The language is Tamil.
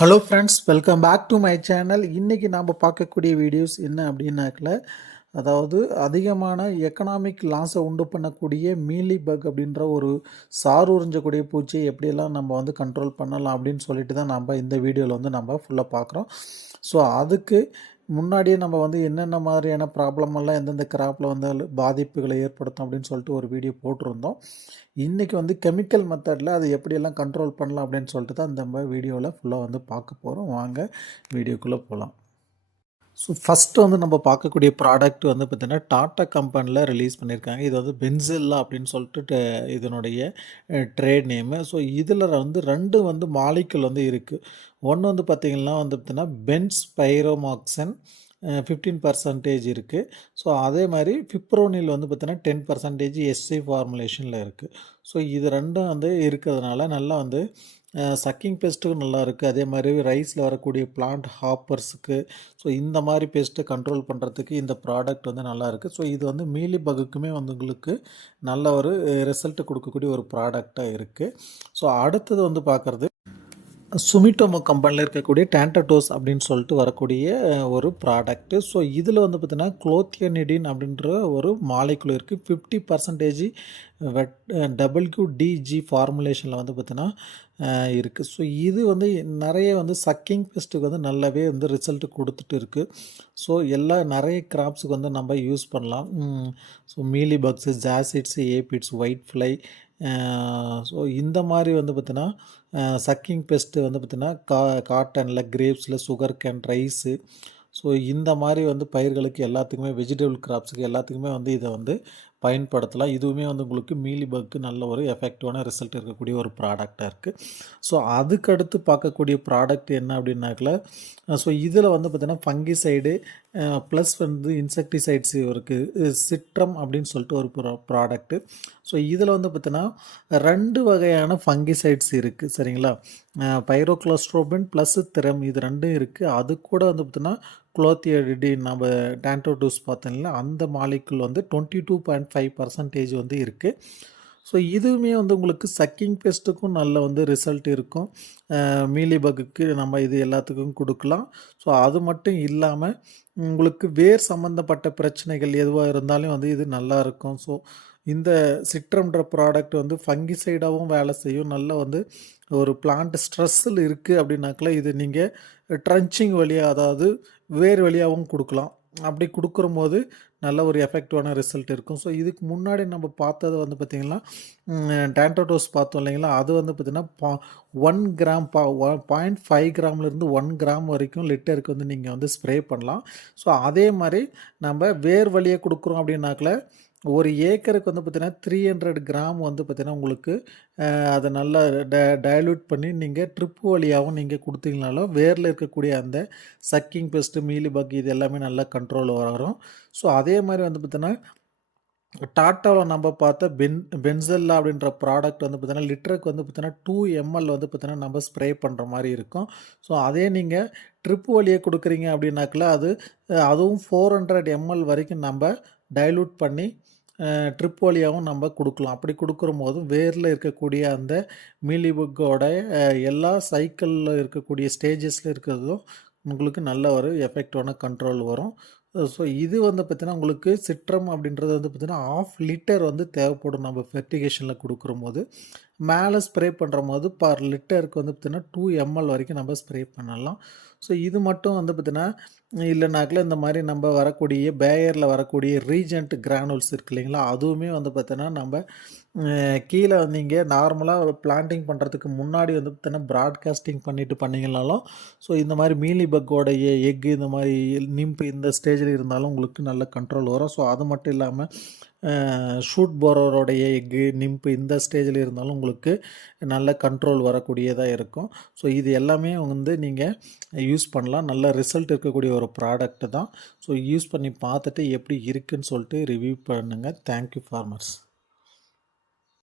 Hello friends, welcome back to my channel. இன்றைக்கி நாம் பார்க்கக்கூடிய வீடியோஸ் என்ன அப்படின்னாக்கல, அதாவது அதிகமான எக்கனாமிக் லாஸை உண்டு பண்ணக்கூடிய மீலி பக் அப்படின்ற ஒரு சார் உறிஞ்சக்கூடிய பூச்சியை எப்படியெல்லாம் நம்ம வந்து கண்ட்ரோல் பண்ணலாம் அப்படின்னு சொல்லிட்டு தான் நம்ம இந்த வீடியோவில் வந்து நம்ம ஃபுல்லாக பார்க்குறோம். ஸோ அதுக்கு முன்னாடியே நம்ம வந்து என்னென்ன மாதிரியான ப்ராப்ளம் எல்லாம் எந்தெந்த கிராப்பில் வந்து பாதிப்புகளை ஏற்படுத்தும் அப்படின்னு சொல்லிட்டு ஒரு வீடியோ போட்டிருந்தோம். இன்றைக்கி வந்து கெமிக்கல் மெத்தடில் அது எப்படியெல்லாம் கண்ட்ரோல் பண்ணலாம் அப்படின்னு சொல்லிட்டு தான் இந்த வீடியோவில் ஃபுல்லாக வந்து பார்க்க போகிறோம். வாங்க வீடியோக்குள்ளே போகலாம். ஸோ ஃபஸ்ட்டு வந்து நம்ம பார்க்கக்கூடிய ப்ராடக்ட் வந்து பார்த்திங்கன்னா டாட்டா கம்பெனியில் ரிலீஸ் பண்ணியிருக்காங்க. இது வந்து பென்சில்லா அப்படின்னு சொல்லிட்டு இதனுடைய ட்ரேட் நேமு. ஸோ இதில் வந்து 2 வந்து மாலிக்யூல் வந்து இருக்குது. ஒன்று வந்து பார்த்திங்கன்னா வந்து பார்த்திங்கன்னா பென்ஸ் பைரோமாக்சன் 15% இருக்குது. ஸோ அதே மாதிரி ஃபிப்ரோனில் வந்து பார்த்திங்கன்னா 10% எஸ்சி ஃபார்முலேஷனில் இருக்குது. ஸோ இது 2ம் வந்து இருக்கிறதுனால நல்லா வந்து சக்கிங் பெஸ்ட்டுக்கும் நல்லா இருக்குது. அதே மாதிரி ரைஸில் வரக்கூடிய பிளான்ட் ஹாப்பர்ஸுக்கு, ஸோ இந்த மாதிரி பெஸ்ட்டை கண்ட்ரோல் பண்ணுறதுக்கு இந்த ப்ராடக்ட் வந்து நல்லா இருக்குது. ஸோ இது வந்து மீலி பகுக்குமே வந்து உங்களுக்கு நல்ல ஒரு ரிசல்ட் கொடுக்கக்கூடிய ஒரு ப்ராடக்டாக இருக்குது. ஸோ அடுத்தது வந்து பார்க்குறது சுமிட்டோமோ கம்பெனியில் இருக்கக்கூடிய டேண்டடோஸ் அப்படின்னு சொல்லிட்டு வரக்கூடிய ஒரு ப்ராடக்ட்டு. ஸோ இதில் வந்து பார்த்திங்கன்னா குளோத்தியனிடின் அப்படின்ற ஒரு மாலிகுல் இருக்குது. 50% WDG ஃபார்முலேஷனில் வந்து பார்த்திங்கன்னா இருக்குது. ஸோ இது வந்து நிறைய வந்து சக்கிங் பெஸ்ட்டுக்கு வந்து நல்லாவே வந்து ரிசல்ட் கொடுத்துட்டு இருக்குது. ஸோ நிறைய கிராப்ஸுக்கு வந்து நம்ம யூஸ் பண்ணலாம். So mealy bugs, jassids, aphids, white fly, so இந்த மாதிரி வந்து பார்த்திங்கன்னா சக்கிங் பெஸ்ட்டு வந்து பார்த்திங்கன்னா காட்டனில், கிரேப்ஸில், சுகர் கேன், ரைஸு, ஸோ இந்த மாதிரி வந்து பயிர்களுக்கு எல்லாத்துக்குமே, வெஜிடபிள் கிராப்ஸுக்கு எல்லாத்துக்குமே வந்து இதை வந்து பயன்படுத்தலாம். இதுவுமே வந்து உங்களுக்கு மீலி பக்கு நல்ல ஒரு எஃபெக்டிவான ரிசல்ட் இருக்கக்கூடிய ஒரு ப்ராடக்டாக இருக்குது. ஸோ அதுக்கடுத்து பார்க்கக்கூடிய ப்ராடக்ட் என்ன அப்படின்னாக்கல, ஸோ இதில் வந்து பார்த்திங்கன்னா ஃபங்கிசைடு ப்ளஸ் வந்து இன்செக்டிசைட்ஸ் இருக்குது. சிட்ரம் அப்படின்னு சொல்லிட்டு ஒரு ப்ராடக்ட்டு. ஸோ இதில் வந்து பார்த்திங்கன்னா 2 வகையான ஃபங்கிசைட்ஸ் இருக்குது, சரிங்களா. பைரோக்ளோஸ்ட்ரோபின் ப்ளஸ் திரம், இது 2ம் இருக்குது. அது கூட வந்து பார்த்திங்கன்னா குளோத்தியனிடின், நம்ம டேண்டடோஸ் பார்த்தோம்ல, அந்த மாலிகுல் வந்து 22.5% வந்து இருக்குது. ஸோ இதுவுமே வந்து உங்களுக்கு சக்கிங் பெஸ்ட்டுக்கும் நல்ல வந்து ரிசல்ட் இருக்கும். மீலி பக்குக்கு நம்ம இது எல்லாத்துக்கும் கொடுக்கலாம். ஸோ அது மட்டும் இல்லாமல் உங்களுக்கு வேர் சம்மந்தப்பட்ட பிரச்சனைகள் எதுவாக இருந்தாலும் வந்து இது நல்லாயிருக்கும். ஸோ இந்த சிட்ரம்ன்ற ப்ராடக்ட் வந்து ஃபங்கிசைடாகவும் வேலை செய்யும். நல்லா வந்து ஒரு பிளான்ட் ஸ்ட்ரெஸ்ஸில் இருக்குது அப்படின்னாக்கல இது நீங்கள் ட்ரன்ச்சிங் வழியாக, அதாவது வேர் வழியாகவும் கொடுக்கலாம். அப்படி கொடுக்குற போது நல்ல ஒரு எஃபெக்டிவான ரிசல்ட் இருக்கும். ஸோ இதுக்கு முன்னாடி நம்ம பார்த்தது வந்து பார்த்திங்கன்னா டேண்டடோஸ் பார்த்தோம் இல்லைங்களா, அது வந்து பார்த்திங்கன்னா 1 கிராம் 0.5 கிராம்லேருந்து 1 கிராம் வரைக்கும் லிட்டருக்கு வந்து நீங்கள் வந்து ஸ்ப்ரே பண்ணலாம். ஸோ அதே மாதிரி நம்ம வேர் வழியாக கொடுக்குறோம் அப்படின்னாக்கல ஒரு ஏக்கருக்கு வந்து பார்த்திங்கன்னா 300 கிராம் வந்து பார்த்திங்கன்னா உங்களுக்கு அதை நல்லா டைல்யூட் பண்ணி நீங்கள் ட்ரிப்பு வழியாகவும் நீங்கள் கொடுத்தீங்கனாலும் வேரில் இருக்கக்கூடிய அந்த சக்கிங் பெஸ்ட்டு, மீலி பக், இது எல்லாமே நல்லா கண்ட்ரோல் வரும். ஸோ அதே மாதிரி வந்து பார்த்திங்கன்னா டாட்டாவில் நம்ம பார்த்த பென்செல்லா அப்படின்ற ப்ராடக்ட் வந்து பார்த்திங்கன்னா லிட்டருக்கு வந்து பார்த்திங்கன்னா 2 ml வந்து பார்த்திங்கன்னா நம்ம ஸ்ப்ரே பண்ணுற மாதிரி இருக்கும். ஸோ அதே நீங்கள் ட்ரிப்பு வழியாக கொடுக்குறீங்க அப்படின்னாக்கல அதுவும் 400 ml வரைக்கும் நம்ம டைல்யூட் பண்ணி ட்ரிப் வழியாகவும் நம்ம கொடுக்கலாம். அப்படி கொடுக்குற போதும் வேரில் இருக்கக்கூடிய அந்த மீலிபக்கோட எல்லா சைக்கிளில் இருக்கக்கூடிய ஸ்டேஜஸில் இருக்கிறதும் உங்களுக்கு நல்ல ஒரு எஃபெக்டிவான கண்ட்ரோல் வரும். ஸோ இது வந்து பார்த்திங்கன்னா உங்களுக்கு சிட்ரம் அப்படின்றது வந்து பார்த்திங்கன்னா 1/2 லிட்டர் வந்து தேவைப்படும் நம்ம ஃபெர்டிகேஷனில் கொடுக்குற போது. மேலே ஸ்ப்ரே பண்ணுற போது பர் லிட்டருக்கு வந்து பார்த்திங்கன்னா 2 ml வரைக்கும் நம்ம ஸ்ப்ரே பண்ணலாம். ஸோ இது மட்டும் வந்து பார்த்திங்கன்னா இல்லைனாக்கில் இந்த மாதிரி நம்ம வரக்கூடிய பேயரில் வரக்கூடிய ரீஜென்ட் கிரானுல்ஸ் இருக்குது இல்லைங்களா, அதுவுமே வந்து பார்த்தோன்னா நம்ம கீழே நீங்கள் நார்மலாக பிளான்டிங் பண்ணுறதுக்கு முன்னாடி வந்து பார்த்தோன்னா ப்ராட்காஸ்டிங் பண்ணிவிட்டு பண்ணிங்கனாலும், ஸோ இந்த மாதிரி மீலி பக்கோடைய எக்கு, இந்த மாதிரி நிம்பு இந்த ஸ்டேஜில் இருந்தாலும் உங்களுக்கு நல்ல கண்ட்ரோல் வரும். ஸோ அது மட்டும் இல்லாமல் ஷூட் போரோடைய எக்கு, நிம்பு இந்த ஸ்டேஜில் இருந்தாலும் உங்களுக்கு நல்ல கண்ட்ரோல் வரக்கூடியதாக இருக்கும். ஸோ இது எல்லாமே வந்து நீங்கள் யூஸ் பண்ணலாம். நல்ல ரிசல்ட் இருக்கக்கூடிய ஒரு ப்ராடக்ட்டு தான். ஸோ யூஸ் பண்ணி பார்த்துட்டு எப்படி இருக்குதுன்னு சொல்லிட்டு ரிவ்யூ பண்ணுங்கள். Thank you farmers.